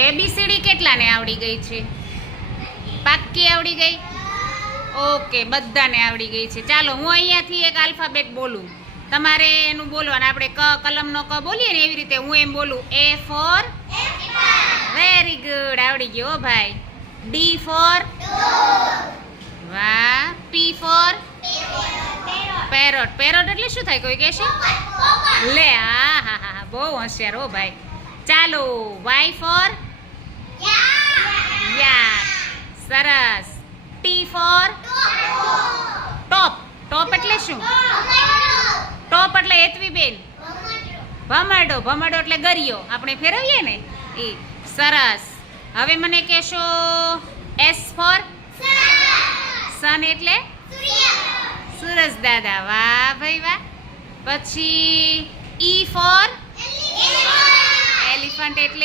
ABCD કેટલાને આવડી ગઈ છે? પાક્કી આવડી ગઈ? ઓકે, બધાને આવડી ગઈ છે. ચાલો હું અહીંયાથી એક આલ્ફાબેટ બોલું, તમારે એનું બોલવાનું. આપણે કલમનો ક બોલીએ ને એવી રીતે હું એમ બોલું. A ફોર વેરી ગુડ, આવડી ગયો હો ભાઈ. D ફોર વાહ. P for parrot. પેરોટ એટલે શું થાય કોઈ કહેશે? લે હા હા હા, બહુ હોશિયાર હો ભાઈ. ચાલો Y ફોર યાક. સરસ. T ફોર ટોપ. ટોપ એટલે શું? ટોપ એટલે હેતવી બેન ભમરડો. ભમરડો એટલે ગરિયો, આપણે ફેરવીએ ને એ. સરસ. હવે મને કહેશો S ફોર સન એટલે સૂરજ દાદા. વાહ ભાઈ વાહ. પછી E ફોર એલિફન્ટ એટલે